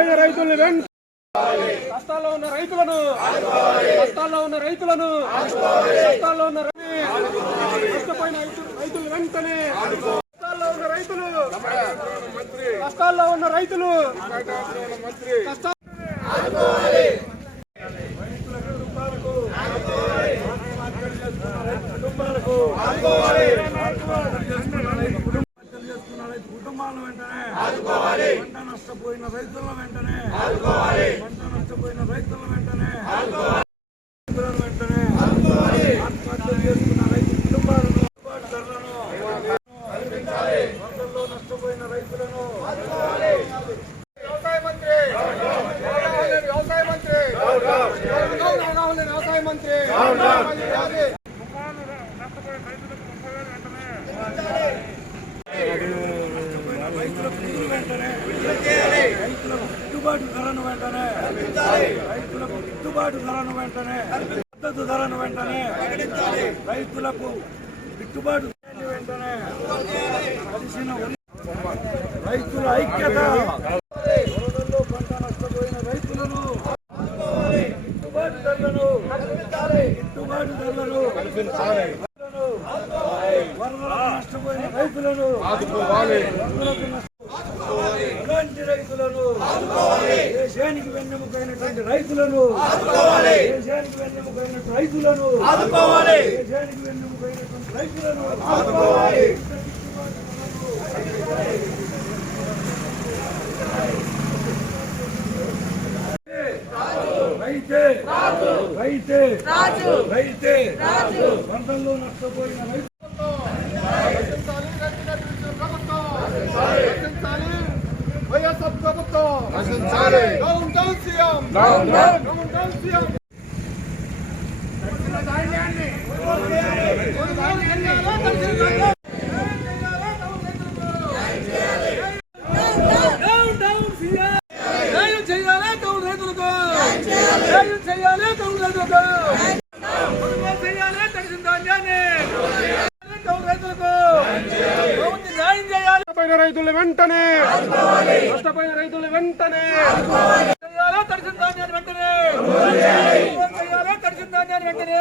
నష్టపోయిన రైతులను కష్టాల్లో ఉన్న రైతులను నష్టపోయిన రైతులు వెంటనే కష్టాల్లో ఉన్న రైతులు కుటుంబాలను వెంటనే పంట నష్టపోయిన రైతులను వెంటనే ఆత్మహత్యలు చేసుకున్న రైతు కుటుంబాలను వరదల్లో నష్టపోయిన రైతులను వ్యవసాయ మంత్రి రైతులకు గిట్టుబాటు ధరను వెంటనే మద్దతు ధరను వెంటనే రైతులకు గిట్టుబాటు వెంటనే కలిసిన రైతుల ఐక్యత వరదల్లో పంట నష్టపోయిన రైతులను గిట్టుబాటు ధరలను వరదలకు నష్టపోయిన రైతులను అలాంటి రైతులను దేశానికి వెన్నెముకైనటువంటి రైతులను రైతే వరదల్లో నష్టపోయిన రైతు వైఎస్ఆర్ ప్రభుత్వం డౌన్ సీఎం రైతులు వెంటనే నష్టపోయిన రైతులు వెంటనే తడిసిన ధాన్యాన్ని వెంటనే తడిసిన ధాన్యాన్ని వెంటనే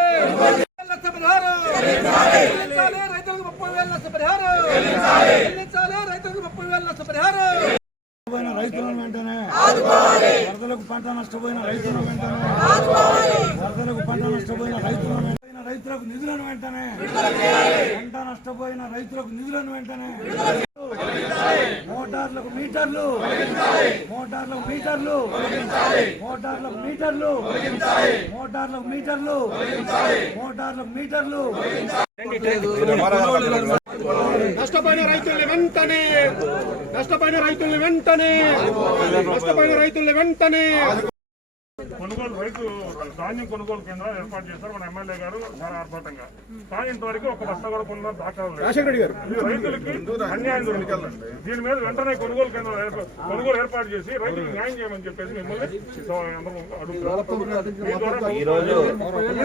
నష్టపరిహారం రైతులకు 30,000 నష్టపరిహారం రైతులకు 30,000 నష్టపరిహారం రైతులను వెంటనే వరదలకు పంట నష్టపోయిన రైతులను వెంటనే రైతులకు నిధులను వెంటనే పంట నష్టపోయిన రైతులకు నిధులను వెంటనే మోటార్లకు మీటర్లు నష్టపోయిన రైతుల్ని వెంటనే కొనుగోలు రైతు ధాన్యం కొనుగోలు కేంద్రాలు ఏర్పాటు చేశారు మన ఎమ్మెల్యే గారు చాలా ఆర్భాటంగా. కానీ ఇంతవరకు ఒక బస్తా కూడా కొన్న దాఖలు లేదు. రైతులకి అన్యాయం జరుగుతుంది. దీని మీద వెంటనే కొనుగోలు కేంద్రాలు ఏర్పాటు చేసి రైతులకు న్యాయం చేయమని చెప్పేసి మిమ్మల్ని అడుగుతున్నారు.